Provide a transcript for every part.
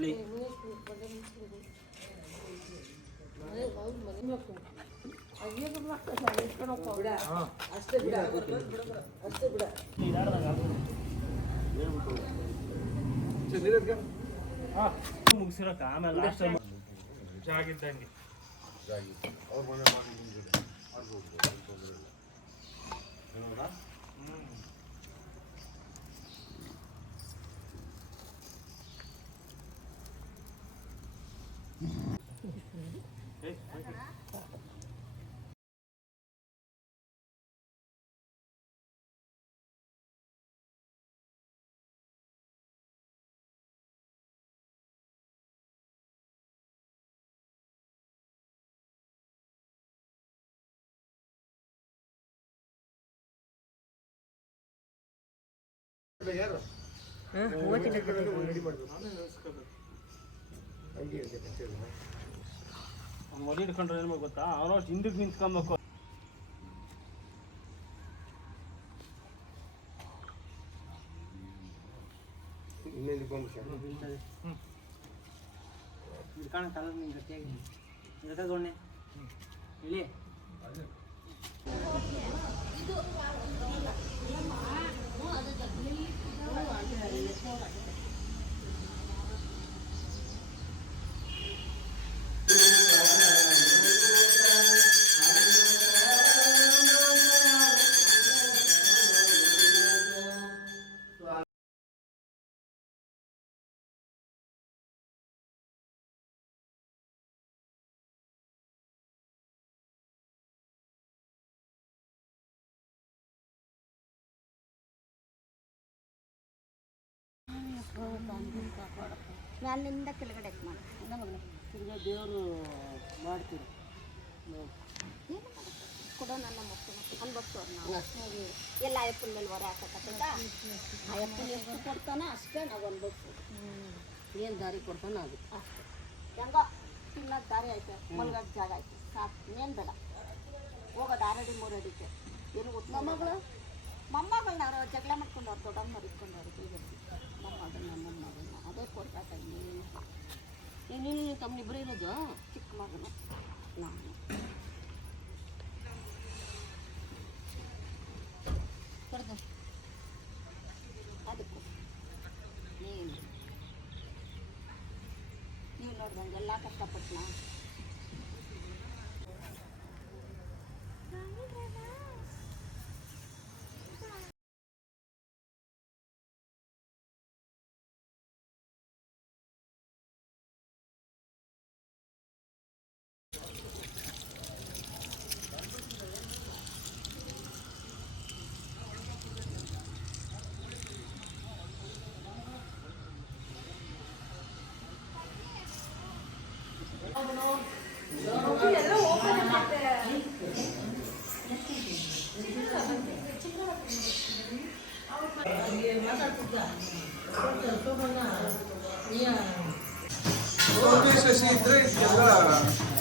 ಅಲ್ಲಿ ಮುಗಿಸಿರಕ್ಕ ಆಮೇಲೆ ಲಾಸ್ಟ್ ಜಾಗಿದ್ದಂಗೆ ಮರಿ ಹಿಡ್ಕೊಂಡ್ರೆ ಏನು ಗೊತ್ತಾ ಅವನು ಹಿಂದಕ್ಕೆ ನಿಂತ್ಕೊಬೇಕು. ಹಿಡ್ಕೊಂಡು ಕಲರ್ ನಿಂಗೆ ಗಟ್ಟಿಯಾಗಿ ಹಿಡ್ಕೊಂಡೆ ಇಲ್ಲಿ ಮ್ಯಾಲಿಂದ ಕೆಳಗಡೆ ತಿರ್ಗ ದೇವರು ಮಾಡ್ತೀರಿ ಕೊಡೋ ನನ್ನ ಮಕ್ಕಳು ಅನ್ಭವಿಸೋರು ನಾವು ಎಲ್ಲ ಅಯ್ಯಪ್ಪನ ಮೇಲೆ ಹೊರ ಹಾಕತ್ತ ಅಯ್ಯಪ್ಪನ ಎಷ್ಟು ಕೊಡ್ತಾನೋ ಅಷ್ಟೇ ನಾವು ಅನ್ಭವಿಸೋದು. ಏನು ದಾರಿ ಕೊಡ್ತಾನೋ ಅದು ಅಷ್ಟೇ. ಹೆಂಗೋ ತಿನ್ನೋದು ದಾರಿ ಐತೆ, ಮಲ್ಗಟ್ಟು ಜಾಗ ಐತೆ, ಸಾಕು, ಇನ್ನೇನು ಬೇಡ. ಹೋಗೋದು 6 ಅಡಿ 3 ಅಡಿಗೆ ಏನು ಗೊತ್ತು. ಮೊಮ್ಮಗಳನ್ನ ಅವರು ಜಗಳ ಮಾಡ್ಕೊಂಡು ಅವ್ರು ದೊಡ್ಡಮ್ಮ ಇಟ್ಕೊಂಡವ್ರು ಈಗ ನಮ್ಮ ಮಗನ ಅದೇ ಕೊಡ್ತಾಕ. ನೀನು ತಮ್ಮನಿಬ್ಬರು ಇರೋದು? ಚಿಕ್ಕ ಮಗನು ನಾನು. ಅದಕ್ಕೂ ನೀವು ನೋಡ್ದಂಗೆ ಎಲ್ಲ ಕಷ್ಟಪಟ್ಟು ನಾ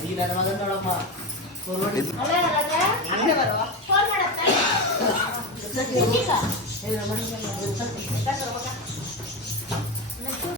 ಈ ನನ್ನ ಮಗನ ನೋಡಮ್ಮ